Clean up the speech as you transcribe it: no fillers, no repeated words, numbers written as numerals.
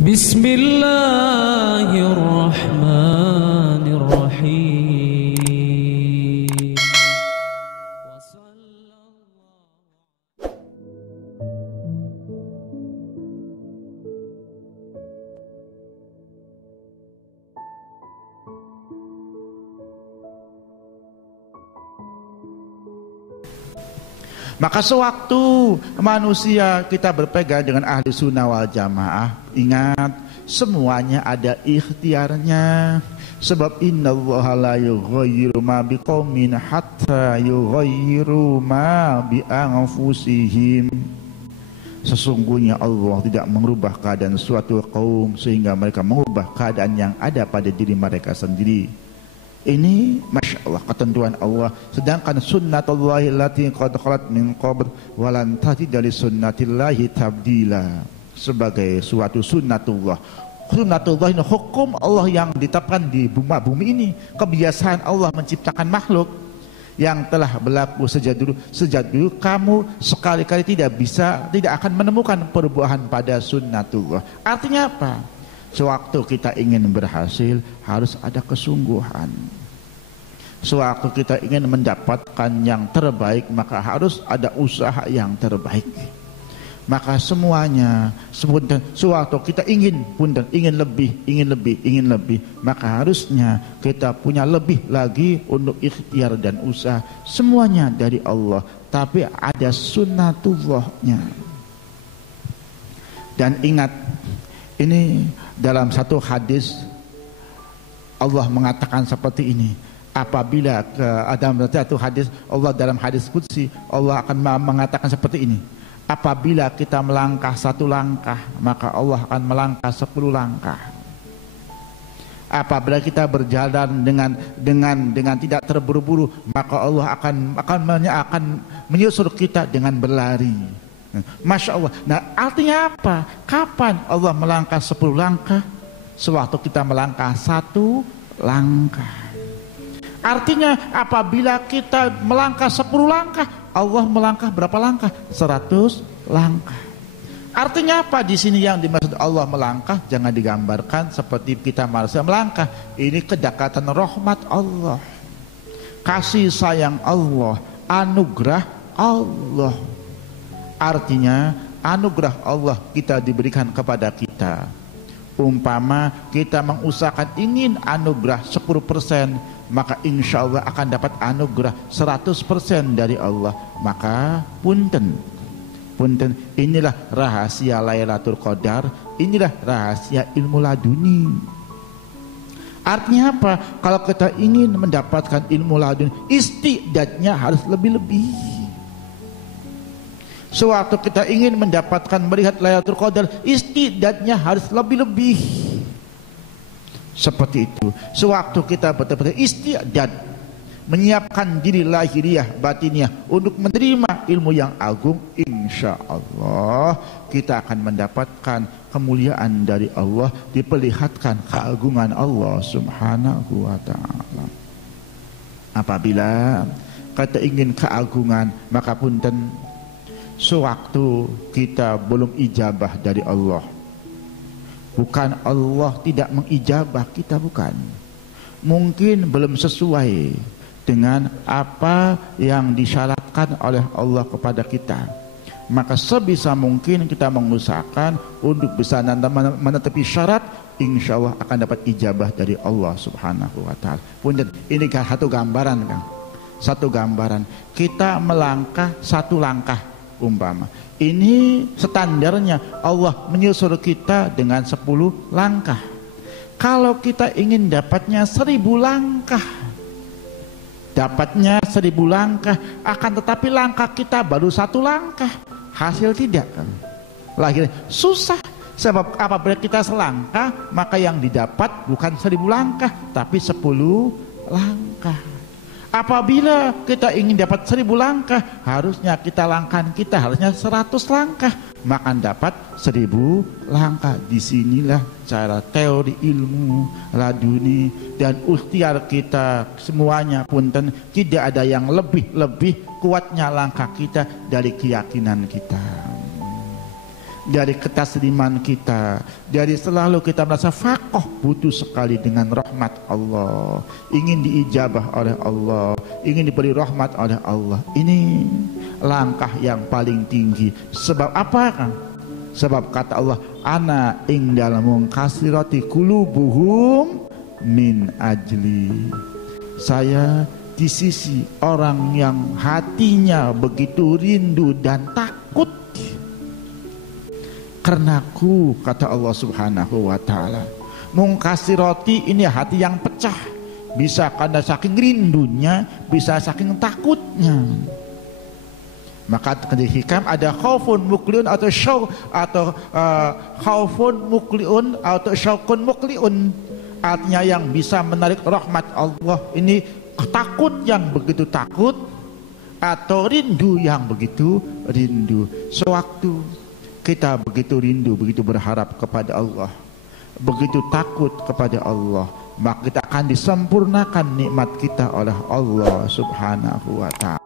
Bismillahirrahmanirrahim. Maka sewaktu manusia kita berpegang dengan ahli sunnah wal jamaah, ingat semuanya ada ikhtiarnya. Sebab innallaha la yughayyiru ma biqaumin hatta yughayyiru ma bi anfusihim. Sesungguhnya Allah tidak mengubah keadaan suatu kaum sehingga mereka mengubah keadaan yang ada pada diri mereka sendiri. Ini Masya Allah ketentuan Allah. Sedangkan sunnatullahi allati qad khalat min qabl walan tajida li sunnatillahi tabdila. Sebagai suatu sunnatullah. Sunnatullah ini hukum Allah yang ditetapkan di bumi ini. Kebiasaan Allah menciptakan makhluk yang telah berlaku sejak dulu kamu sekali-kali tidak akan menemukan perubahan pada sunnatullah. Artinya apa? Sewaktu kita ingin berhasil harus ada kesungguhan. Sewaktu kita ingin mendapatkan yang terbaik maka harus ada usaha yang terbaik. Maka semuanya sewaktu kita ingin lebih, maka harusnya kita punya lebih lagi untuk ikhtiar dan usaha. Semuanya dari Allah, tapi ada sunnatullahnya. Dan ingat, ini dalam satu hadis Allah mengatakan seperti ini. Apabila dalam satu hadis Allah dalam hadis qudsi Allah akan mengatakan seperti ini. Apabila kita melangkah satu langkah maka Allah akan melangkah 10 langkah. Apabila kita berjalan dengan tidak terburu-buru maka Allah akan menyusul kita dengan berlari. Masya Allah. Nah artinya apa? Kapan Allah melangkah 10 langkah? Sewaktu kita melangkah 1 langkah. Artinya apabila kita melangkah 10 langkah, Allah melangkah berapa langkah? 100 langkah. Artinya apa di sini yang dimaksud Allah melangkah? Jangan digambarkan seperti kita manusia melangkah. Ini kedekatan rahmat Allah, kasih sayang Allah, anugerah Allah. Artinya anugerah Allah kita diberikan kepada kita. Umpama kita mengusahakan ingin anugerah 10%, maka insya Allah akan dapat anugerah 100% dari Allah. Maka punten, inilah rahasia Lailatul Qadar, inilah rahasia ilmu laduni. Artinya apa? Kalau kita ingin mendapatkan ilmu laduni, istiqdatnya harus lebih-lebih. Sewaktu kita ingin mendapatkan melihat Lailatul Qadar, istiqdatnya harus lebih-lebih. Seperti itu. Sewaktu kita betul-betul istiqdat, menyiapkan diri lahiriah batiniah untuk menerima ilmu yang agung, insya Allah kita akan mendapatkan kemuliaan dari Allah, diperlihatkan keagungan Allah subhanahu wa ta'ala. Apabila kita ingin keagungan, maka punten, sewaktu kita belum ijabah dari Allah, bukan Allah tidak mengijabah kita, bukan, mungkin belum sesuai dengan apa yang disyaratkan oleh Allah kepada kita, maka sebisa mungkin kita mengusahakan untuk bisa menetepi syarat, insya Allah akan dapat ijabah dari Allah subhanahu wa ta'ala. Punten, ini satu gambaran, Kang, satu gambaran. Kita melangkah 1 langkah umpama, ini standarnya Allah menyusul kita dengan 10 langkah. Kalau kita ingin dapatnya 1000 langkah, dapatnya 1000 langkah, akan tetapi langkah kita baru 1 langkah, hasil tidak kan? Lahir susah. Sebab apabila kita selangkah, maka yang didapat bukan 1000 langkah tapi 10 langkah. Apabila kita ingin dapat 1000 langkah, harusnya harusnya 100 langkah, maka dapat 1000 langkah. Disinilah cara teori ilmu laduni dan ikhtiar kita semuanya punten, tidak ada yang lebih kuatnya langkah kita dari keyakinan kita. dari ketasliman kita, dari selalu kita merasa faqih butuh sekali dengan rahmat Allah, ingin diijabah oleh Allah, ingin diberi rahmat oleh Allah. Ini langkah yang paling tinggi. Sebab apa kan? Sebab kata Allah, ana indal munkasirati qulubuhum min ajli. Saya di sisi orang yang hatinya begitu rindu dan takut karenaku, kata Allah Subhanahu wa taala. Mungkasirati ini hati yang pecah, bisa karena saking rindunya, bisa saking takutnya. Maka di hikam ada khaufun mukliun atau syauq atau khaufun mukliun atau syauqun mukliun, artinya yang bisa menarik rahmat Allah. Ini takut yang begitu takut atau rindu yang begitu rindu. Sewaktu kita begitu rindu, begitu berharap kepada Allah, begitu takut kepada Allah, maka kita akan disempurnakan nikmat kita oleh Allah Subhanahu wa ta'ala.